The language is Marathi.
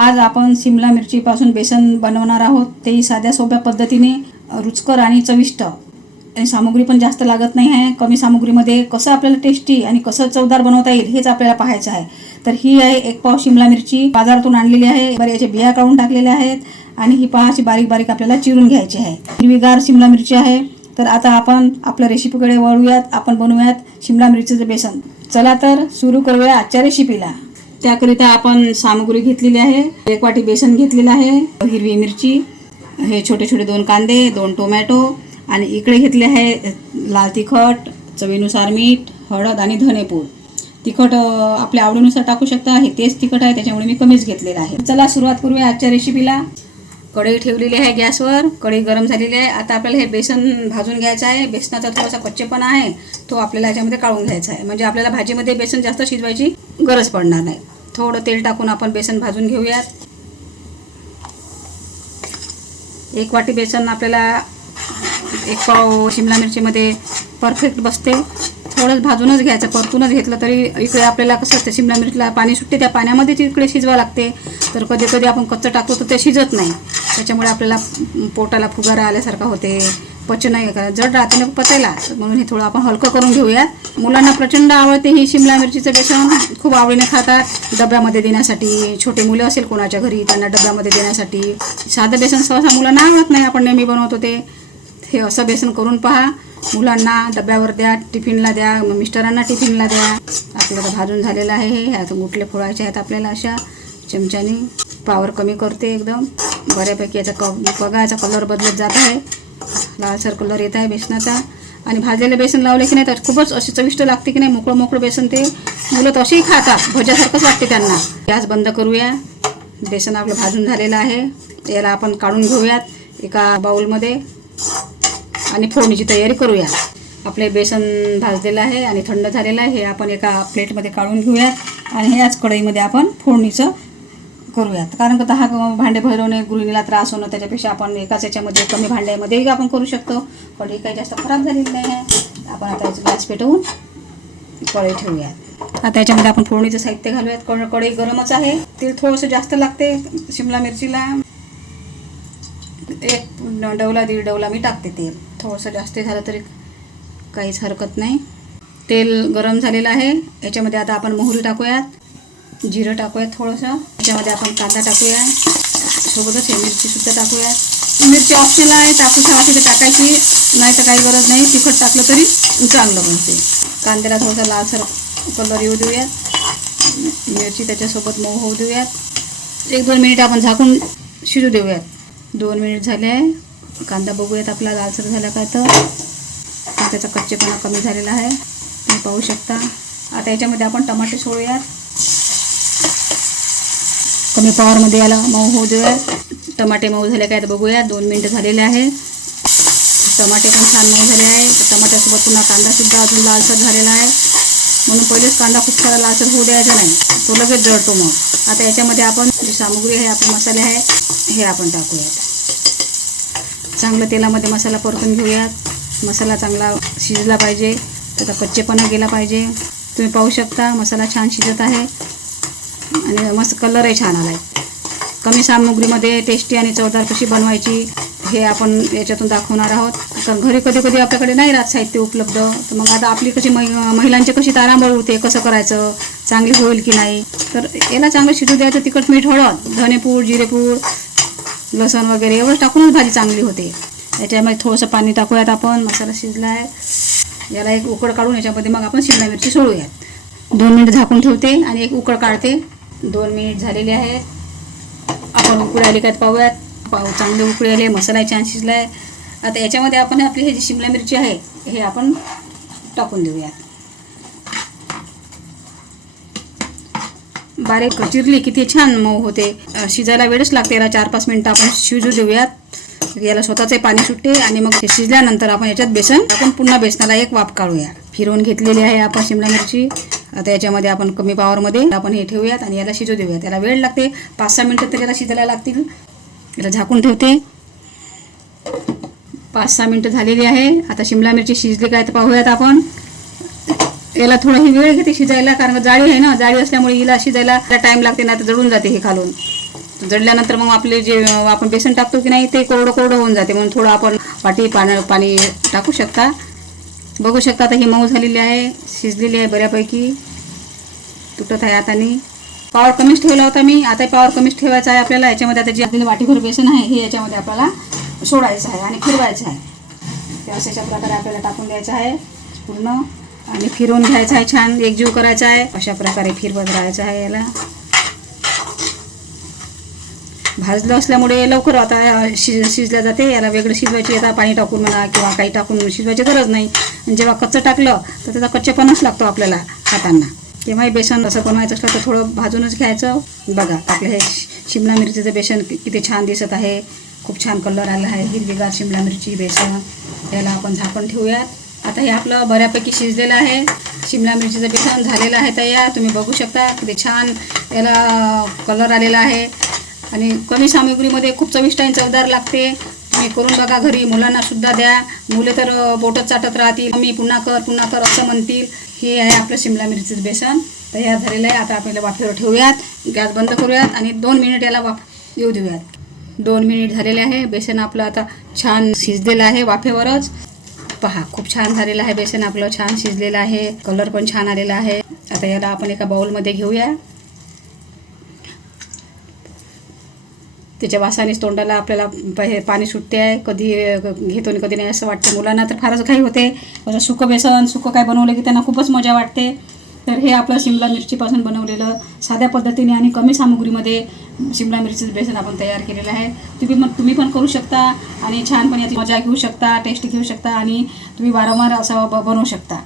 आज आपण शिमला मिरचीपासून बेसन बनवणार आहोत, तेही साध्या सोप्या पद्धतीने, रुचकर आणि चविष्ट. आणि सामग्री पण जास्त लागत नाही आहे. कमी सामग्रीमध्ये कसं आपल्याला टेस्टी आणि कसं चवदार बनवता येईल हेच आपल्याला पाहायचं आहे. तर ही आहे 1 पाव शिमला मिरची, बाजारातून आणलेली आहे. बरं, याचे बिया काढून टाकलेल्या आहेत आणि ही पहाची बारीक बारीक आपल्याला चिरून घ्यायची आहे. हिरवीगार शिमला मिरची आहे. तर आता आपण आपल्या रेसिपीकडे वळूयात. आपण बनवूयात शिमला मिरचीचं बेसन. चला तर सुरू करूया आजच्या रेसिपीला. त्याकरिता आपण सामग्री घेतलेली आहे. 1 वाटी बेसन घेतलेलं आहे, हिरवी मिरची, हे छोटे छोटे 2 कांदे, 2 टोमॅटो, आणि इकडे घेतले आहे लाल तिखट, चवीनुसार मीठ, हळद आणि धनेपूड. तिखट आपल्या आवडीनुसार टाकू शकता. हे तेच तिखट आहे, त्याच्यामुळे मी कमीच घेतलेलं आहे. चला सुरुवात करूया आजच्या रेसिपीला. कढई ठेवलेली आहे गॅसवर. कढई गरम झालेली आहे. आता आपल्याला हे बेसन भाजून घ्यायचं आहे. बेसनाचा थोडासा कच्चेपणा आहे, तो आपल्याला याच्यामध्ये काढून घ्यायचा आहे. म्हणजे आपल्याला भाजीमध्ये बेसन जास्त शिजवायची गरज पडणार नाही. थोडं तेल टाकून आपण बेसन भाजून घेऊयात. 1 वाटी बेसन आपल्याला 1 पाव शिमला मिरचीमध्ये परफेक्ट बसते. थोडंच भाजूनच घ्यायचं, परतूनच घेतलं तरी इकडे आपल्याला कसं असतं, शिमला मिरचीला पाणी सुटते, त्या पाण्यामध्येच इकडे शिजवा लागते. तर कधी कधी आपण कच्चं टाकतो तर ते शिजत नाही. त्याच्यामुळे आपल्याला पोटाला फुगारा आल्यासारखा होते, पचन नाही का, जड राहते ना पचायला. म्हणून हे थोडं आपण हलकं करून घेऊया. मुलांना प्रचंड आवडते ही शिमला मिरचीचं बेसन, खूप आवडीने खातात. डब्यामध्ये देण्यासाठी, छोटे मुलं असेल कोणाच्या घरी त्यांना डब्यामध्ये देण्यासाठी. साधं बेसन सहसा मुलांना आवडत नाही, आपण नेहमी बनवतो ते. हे असं बेसन करून पहा. मुलांना डब्यावर द्या, टिफिनला द्या, मिस्टरांना टिफिनला द्या. आपलं तर भाजून झालेलं आहे. हे आता गुटले फोडायचे आहेत आपल्याला अशा चमच्याने. पावर कमी करते एकदम. बऱ्यापैकी याचा बघा, याचा कलर बदलत जात आहे, लालसर कलर येत आहे बेसनाचा. आणि भाजलेलं बेसन लावले की नाही तर खूपच अशी चविष्ट लागते की नाही. मोकळं मोकळं बेसन ते मुलं तशीही खातात, भज्यासारखंच वाटते त्यांना. गॅस बंद करूया. बेसन आपलं भाजून झालेलं आहे. याला आपण काढून घेऊयात एका बाउलमध्ये आणि फोडणीची तयारी करूया. आपले बेसन भाजलेलं आहे आणि थंड झालेलं आहे. हे आपण एका प्लेटमध्ये काढून घेऊयात आणि ह्याच कढईमध्ये आपण फोडणीचं करूयात. कारण का 10 भांडे भरवणे गृहिणीला त्रास होणं, त्याच्यापेक्षा आपण एकाच याच्यामध्ये कमी भांड्यामध्येही आपण करू शकतो. कढई काही जास्त खराब झालेली नाही आहे. आपण आता याचं गॅस पेटवून कढई ठेवूयात. आता याच्यामध्ये आपण फोडणीचं साहित्य घालूयात. कढई गरमच आहे. तेल थोडंसं जास्त लागते शिमला मिरचीला. 1 डवला 1.5 डवला मी टाकते तेल. थोडंसं जास्त झालं तरी काहीच हरकत नाही. तेल गरम झालेलं आहे. याच्यामध्ये आता आपण मोहरी टाकूयात, जिरं टाकूयात थोडंसं. याच्यामध्ये आपण कांदा टाकूया, सोबतच हे मिरचीसुद्धा टाकूयात. मिरची ऑप्शनल आहे, टाकूशा वाटते तर टाकायची, नाही तर काही गरज नाही. तिखट टाकलं तरी चांगलं बनते. कांद्याला थोडासा लालसर कलर येऊ देऊयात. मिरची त्याच्यासोबत मऊ होऊ देऊयात. 1-2 मिनिट आपण झाकून शिजू देऊयात. 2 मिनिट झाले आहे. कांदा बघूयात आपला लालसर झाला का, तर त्याचा कच्चेपणा कमी झालेला आहे, तुम्ही पाहू शकता. आता याच्यामध्ये आपण टमाटे सोडूयात. कमी पॉवरमध्ये याला मऊ होऊ देऊयात. टमाटे मऊ झाले काय तर बघूयात. 2 मिनिटं झालेले आहे. टमाटे पण छान मऊ झाले आहे. टमाट्यासोबत पुन्हा कांदासुद्धा अजून लालसर झालेला आहे. म्हणून पहिलेच कांदा खूप सारा लालसर होऊ द्यायचा नाही, तो लगेच जळतो मग. आता याच्यामध्ये आपण जी सामग्री आहे, आपले मसाले आहे, हे आपण टाकूयात. चांगलं तेलामध्ये मसाला परतून घेऊयात. मसाला चांगला शिजला पाहिजे, त्याचा कच्चेपणा गेला पाहिजे. तुम्ही पाहू शकता मसाला छान शिजत आहे आणि मस्त कलरही छान आला आहे. कमी सामग्रीमध्ये टेस्टी आणि चवदार कशी बनवायची हे आपण याच्यातून दाखवणार आहोत. कारण घरी कधी कधी आपल्याकडे नाही राहत साहित्य उपलब्ध, तर मग आता आपली कशी महिलांची कशी तारांबळ होते, कसं करायचं, चांगली होईल की नाही. तर याला चांगलं शिजू द्यायचं. तिखट, मीठ, हळद, धनेपूड, जिरेपूड, लसण वगैरे एवढं टाकूनच भाजी चांगली होते. याच्यामध्ये थोडंसं पाणी टाकूयात आपण. मसाला शिजला आहे. याला एक उकड काढून याच्यामध्ये मग आपण शिमला मिरची सोडूयात. 2 मिनिट झाकून ठेवते आणि एक उकड काढते. 2 मिनिट झालेले आहेत. आपण उकळी आली काय पाहूयात. चांगले उकळी आले, मसाला छान शिजला आहे. आता याच्यामध्ये आपण आपली हे जी शिमला मिरची आहे हे आपण टाकून देऊयात. बारीक चिरली की ती छान मऊ होते. शिजायला वेळच लागते. याला 4-5 मिनिटं आपण शिजू देऊयात. याला स्वतःचे पाणी सुटते आणि मग शिजल्यानंतर आपण याच्यात बेसन आपण पुन्हा बेसनाला एक वाफ काढूया. फिरवून घेतलेली आहे आपण शिमला मिरची. आता याच्यामध्ये आपण कमी पॉवरमध्ये आपण हे ठेवूयात आणि याला शिजू देऊयात. याला वेळ लागते, 5-6 मिनिटं तर याला शिजायला लागतील. याला झाकून ठेवते. 5-6 मिनिटं झालेली आहे. आता शिमला मिरची शिजली काय तर पाहूयात आपण. याला थोडाही वेळ घेते शिजायला, कारण जाळी आहे ना, जाळी असल्यामुळे हिला शिजायला टाइम लागते, नाही तर जळून जाते हे खालून. जळल्यानंतर मग आपले जे आपण बेसन टाकतो की नाही ते कोरडं कोरडं होऊन जाते. म्हणून थोडं आपण वाटी पाणी टाकू शकता. बघू शकता आता ही मऊ झालेली आहे, शिजलेली आहे बऱ्यापैकी, तुटत आहे हाताने. पावर कमीच ठेवला होता मी, आता पावर कमीच ठेवायचा आहे आपल्याला. याच्यामध्ये आता जे आपल्याला वाटीभर बेसन आहे हे याच्यामध्ये आपल्याला सोडायचं आहे आणि फिरवायचं आहे. ते अशा प्रकारे आपल्याला टाकून द्यायचं आहे पूर्ण आणि फिरवून घ्यायचं आहे, छान एकजीव करायचा आहे. अशा प्रकारे फिरवत राहायचं आहे. याला भाजलं असल्यामुळे लवकर आता शिजल्या जाते. याला वेगळं शिजवायची आता पाणी टाकून म्हणा किंवा काही टाकून शिजवायची गरज नाही. आणि जेव्हा कच्चं टाकलं तर त्याचा कच्चेपणाच लागतो आपल्याला खाताना. केव्हाही बेसन असं बनवायचं असलं तर थोडं भाजूनच घ्यायचं. बघा आपलं हे शिमला मिरचीचं बेसन किती छान दिसत आहे, खूप छान कलर आला आहे, हिरवीगार शिमला मिरची बेसन. याला आपण झाकण ठेवूयात. आता हे आपलं बऱ्यापैकी शिजलेलं आहे. शिमला मिरचीचं बेसन झालेलं आहे तयार. तुम्ही बघू शकता किती छान याला कलर आलेला आहे आणि कमी सामग्रीमध्ये खूप चविष्ट आणि चवदार लागते. तुम्ही करून बघा घरी, मुलांना सुद्धा द्या. मुले तर बोटच चाटत राहतील, मी पुन्हा कर असं म्हणतील. हे आहे आपलं शिमला मिरचीचं बेसन तयार झालेलं आहे. आता आपल्याला वाफेवर ठेवूयात, गॅस बंद करूयात आणि 2 मिनिट याला वाफ येऊ देऊयात. 2 मिनिट झालेले आहे. बेसन आपलं आता छान शिजलेलं आहे वाफेवरच. पहा खूप छान झालेलं आहे बेसन आपलं, छान शिजलेलं आहे, कलर पण छान आलेला आहे. आता याला आपण एका बाउलमध्ये घेऊया. त्याच्या वासानेच तोंडाला आपल्याला पाणी सुटते आहे. कधी घेतो आणि कधी नाही असं वाटतं. मुलांना तर फारच काही होते. सुकं बेसन सुकं काय बनवलं की त्यांना खूपच मजा वाटते. तर हे आपलं शिमला मिरचीपासून बनवलेलं साध्या पद्धतीने आणि कमी सामुग्रीमध्ये शिमला मिरचीचं बेसन आपण तयार केलेलं आहे. तुम्ही पण करू शकता आणि छानपणे याची मजा घेऊ शकता, टेस्ट घेऊ शकता आणि तुम्ही वारंवार असं बनवू शकता.